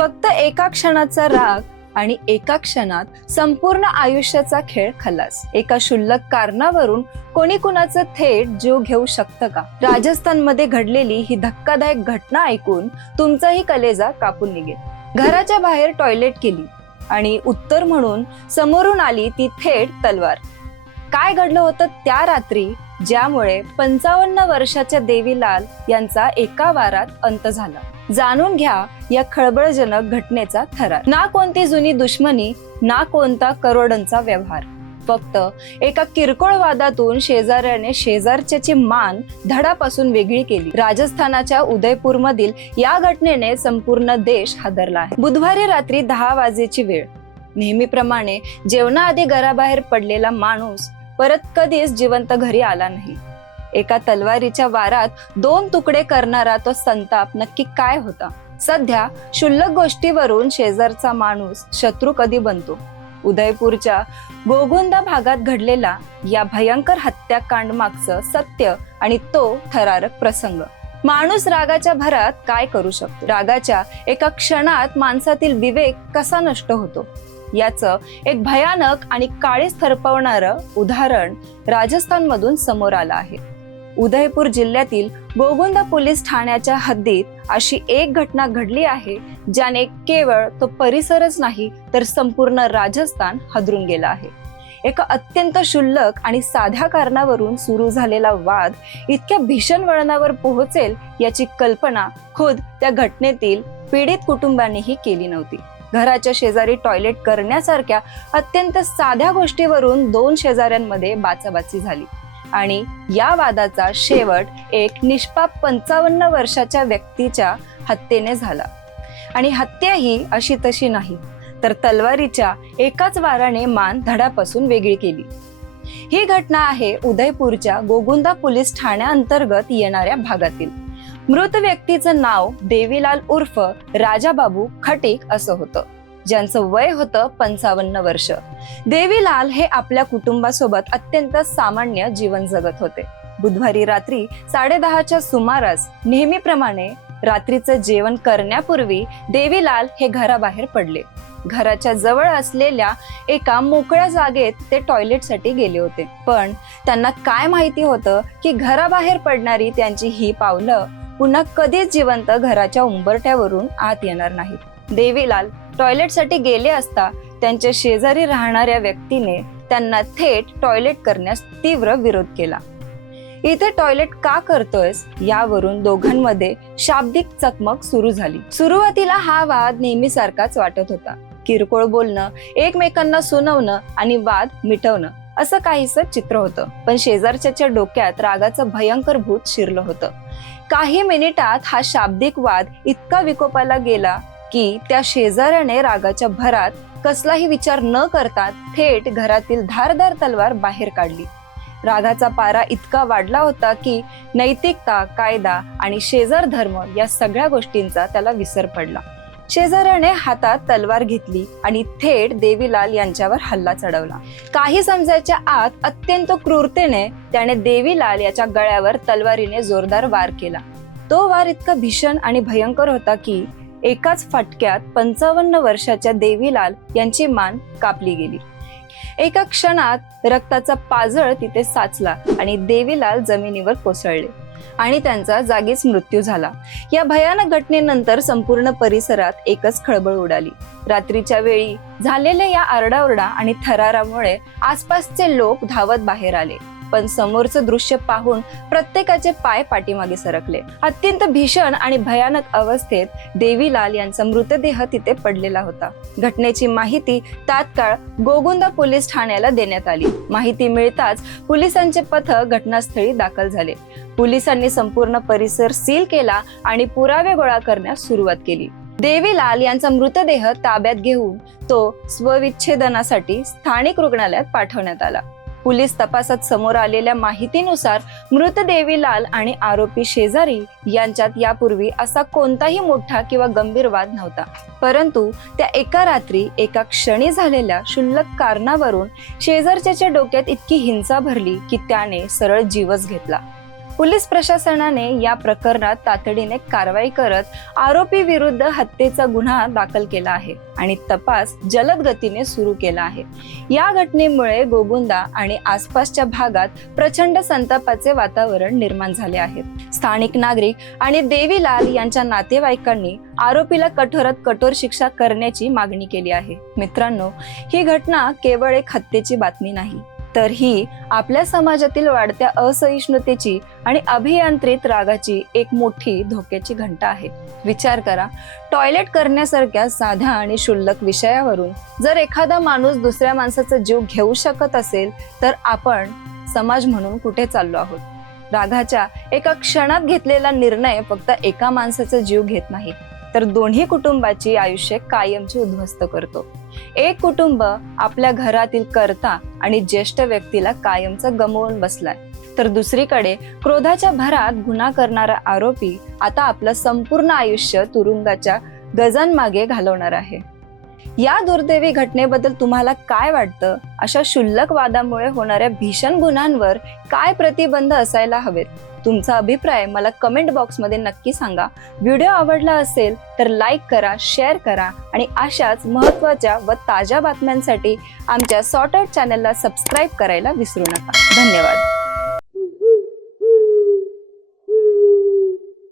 फक्त एका क्षणाचा राग आणि एका क्षणात संपूर्ण आयुष्याचा खेळ खलास। एका क्षुल्लक कारणावरून कोणी कुणाचं थेट जीव घेऊ शकतं का? राजस्थानमध्ये घडलेली ही धक्कादायक घटना ऐकून तुमचाही कलेजा कापून निघेल। घराच्या बाहेर टॉयलेट केली आणि उत्तर म्हणून समोरून आली ती थेट तलवार। काय घडलं होतं त्या रात्री, ज्यामुळे 55 वर्षाच्या देवीलाल यांचा एका वारात अंत झाला? जाणून घ्या या खळबळजनक घटनेचा थरार। ना कोणती जुनी दुश्मनी, ना कोणता करोडांचा व्यवहार, फक्त एका किरकोळ वादातून शेजाऱ्याने शेजारच्याची मान धडापासून वेगळी केली। राजस्थानाच्या उदयपूर मधील या घटनेने संपूर्ण देश हादरला आहे। बुधवारी रात्री 10 वाजेची वेळ। नेहमीप्रमाणे जेवणाआधी घराबाहेर पडलेला माणूस परत कधीच जिवंत घरी आला नाही। एका तलवारीच्या वारात 2 तुकडे करणारा तो संताप नक्की काय होता? सध्या क्षुल्लक गोष्टीवरून शेजारचा माणूस शत्रू कधी बनतो? उदयपूरच्या गोगुंदा भागात घडलेला या भयंकर हत्याकांड मागचं सत्य आणि तो थरारक प्रसंग। माणूस रागाच्या भरात काय करू शकतो? रागाच्या एका क्षणात माणसातील विवेक कसा नष्ट होतो? याचं एक भयानक आणि काळीज थरपवणारं उदाहरण राजस्थान मधून समोर आलं आहे। उदयपूर जिल्ह्यातील गोगुंदा पोलीस ठाण्याच्या हद्दीत अशी एक घटना घडली आहे, ज्याने केवळ तो परिसरच नाही तर संपूर्ण राजस्थान हादरून गेला आहे। एका अत्यंत क्षुल्लक आणि साध्या कारणावरून सुरू झालेला वाद इतक्या भीषण वळणावर पोहोचेल याची कल्पना खुद त्या घटनेतील पीडित कुटुंबांनीही केली नव्हती। घराच्या शेजारी टॉयलेट करण्यासारख्या अत्यंत साध्या गोष्टीवरून 2 शेजाऱ्यांमध्ये बाचाबाची झाली आणि या वादाचा शेवट एक निष्पाप 55 वर्षाच्या व्यक्तीच्या हत्येने झाला। आणि हत्या ही अशी तशी नाही, तर तलवारीच्या एकाच वाराने मान धडापासून वेगळी केली। ही घटना आहे उदयपूरच्या गोगुंदा पोलीस ठाण्याअंतर्गत येणाऱ्या भागातील। मृत व्यक्तीचं नाव देवीलाल उर्फ राजाबाबू खटीक असं होतं, ज्यांचं वय होतं 55 वर्ष। देवीलाल हे आपल्या कुटुंबासोबत अत्यंत सामान्य जीवन जगत होते। बुधवारी रात्री 10:30च्या सुमारास नेहमीप्रमाणे रात्रीचं जेवण करण्यापूर्वी देवीलाल हे घराबाहेर पडले। घराच्या जवळ असलेल्या एका मोकळ्या जागेत ते टॉयलेटसाठी गेले होते, पण त्यांना काय माहिती होतं की घराबाहेर पडणारी त्यांची ही पावलं पुन्हा कधीच जिवंत घराच्या उंबरठ्यावरून आत येणार नाहीत। देवीलाल टॉयलेटसाठी गेले असता त्यांच्या शेजारी राहणाऱ्या व्यक्तीने त्यांना थेट टॉयलेट करण्यास तीव्र विरोध केला। इथे टॉयलेट का करतोयस यावरून दोघांमध्ये शाब्दिक चकमक सुरू झाली। सुरुवातीला हा वाद नेहमीसारखाच वाटत होता, किरकोळ बोलणं, एकमेकांना सुनवणं आणि वाद मिटवणं असं काहीसं चित्र होतं। पण शेजारच्याच्या डोक्यात रागाचं भयंकर भूत शिरलं होतं। काही मिनिटात हा शाब्दिक वाद इतका विकोपाला गेला की त्या शेजाऱ्याने रागाच्या भरात कसलाही विचार न करता थेट घरातील धारदार तलवार बाहेर काढली। रागाचा पारा इतका वाढला होता की नैतिकता, कायदा आणि शेजार धर्म या सगळ्या गोष्टींचा त्याला विसर पडला। शेजाऱ्याने हातात तलवार घेतली आणि थेट देवीलाल यांच्यावर हल्ला चढवला। काही समजायच्या आत अत्यंत क्रूरतेने त्याने देवीलाल याच्या गळ्यावर तलवारीने जोरदार वार केला। तो वार इतका भीषण आणि भयंकर होता की एकाच फटक्यात 55 वर्षाच्या देवीलाल यांची मान कापली गेली। एका क्षणात रक्ताचा पाझर तिथे साचला आणि देवीलाल जमिनीवर कोसळले आणि त्यांचा जागीच मृत्यू झाला। या भयानक घटनेनंतर संपूर्ण परिसरात एकच खळबळ उडाली। रात्रीच्या वेळी झालेल्या या आरडाओरडा आणि थरारामुळे आसपासचे लोक धावत बाहेर आले, पण समोरचं दृश्य पाहून प्रत्येकाचे पाय पाठीमागे सरकले। अत्यंत भीषण आणि भयानक अवस्थेत देवीलाल यांचा मृतदेह तिथे पडलेला होता। घटनेची माहिती तात्काळ गोगुंदा पोलीस ठाण्याला देण्यात आली। माहिती मिळताच पोलिसांचे पथक घटनास्थळी दाखल झाले। पोलिसांनी संपूर्ण परिसर सील केला आणि पुरावे गोळा करण्यास सुरुवात केली। देवीलाल यांचा मृतदेह ताब्यात घेऊन तो स्वविच्छेदनासाठी स्थानिक रुग्णालयात पाठवण्यात आला। पोलीस तपासात समोर आलेल्या माहितीनुसार मृत देवीलाल आणि आरोपी शेजारी यांच्यात यापूर्वी असा कोणताही मोठा किंवा गंभीर वाद नव्हता, परंतु त्या एका रात्री एका क्षणी झालेल्या क्षुल्लक कारणावरून शेजारच्याच्या डोक्यात इतकी हिंसा भरली की त्याने सरळ जीवच घेतला। पोलीस प्रशासनाने या प्रकरणात तातडीने कारवाई करत आरोपी विरुद्ध हत्येचा गुन्हा दाखल केला आहे आणि तपास जलद गतीने सुरू केला आहे. या घटनेमुळे गोगुंदा आणि आसपासच्या भागात प्रचंड संतापाचे वातावरण निर्माण झाले आहे. स्थानिक नागरिक आणि देवीलाल यांच्या नातेवाईकांनी आरोपीला कठोरात कठोर शिक्षा करण्याची मागणी केली आहे. मित्रांनो, ही घटना केवळ एक हत्येची बातमी नाही, तर ही आपल्या समाजातील वाढत्या असहिष्णुतेची आणि अभियांत्रित रागाची एक मोठी धोक्याची घंटा आहे. विचार करा, टॉयलेट करण्यासारख्या साध्या आणि क्षुल्लक विषयावरून जर एखादा माणूस दुसऱ्या माणसाचा जीव घेऊ शकत असेल, तर आपण समाज म्हणून कुठे चाललो आहोत? रागाच्या एका क्षणात घेतलेला निर्णय फक्त एका माणसाचा जीव घेत नाही, तर दोन्ही कुटुंबाची आयुष्य कायमची उद्ध्वस्त करतो. एक कुटुंब आपल्या घरातील कर्ता आणि ज्येष्ठ व्यक्तीला कायमचा गमावून बसलाय, तर दुसरीकडे क्रोधाच्या भरात गुन्हा करणारा आरोपी आता आपलं संपूर्ण आयुष्य तुरुंगाच्या गजांमागे घालवणार आहे. या दुर्दैवी घटनेबद्दल तुम्हाला काय वाटतं? अशा क्षुल्लक वादामुळे होणाऱ्या भीषण गुन्ह्यांवर काय प्रतिबंध असायला हवेत? तुमचा अभिप्राय मला कमेंट बॉक्समध्ये नक्की सांगा. व्हिडिओ आवडला असेल तर लाईक करा, शेअर करा आणि अशाच महत्त्वाच्या व ताज्या बातम्यांसाठी आमच्या सॉर्ट आउट चॅनलला सबस्क्राईब करायला विसरू नका. धन्यवाद.